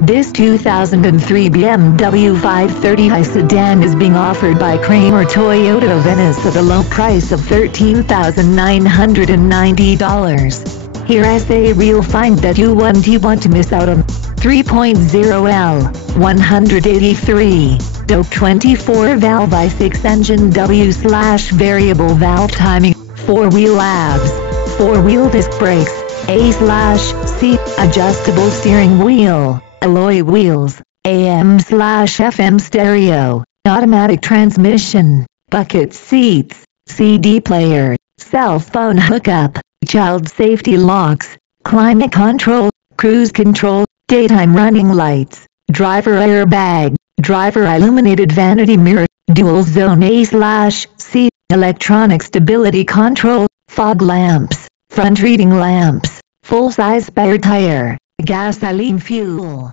This 2003 BMW 530i sedan is being offered by Kramer Toyota of Venice at a low price of $13,990. Here I say you'll find that you won't to miss out on 3.0L, 183, DO 24 valve i6 engine W/variable valve timing, 4-wheel ABS, 4-wheel disc brakes, A/C, adjustable steering wheel, alloy wheels, AM/FM stereo, automatic transmission, bucket seats, CD player, cell phone hookup, child safety locks, climate control, cruise control, daytime running lights, driver airbag, driver illuminated vanity mirror, dual zone A/C, electronic stability control, fog lamps, front reading lamps, full-size spare tire, gasoline fuel.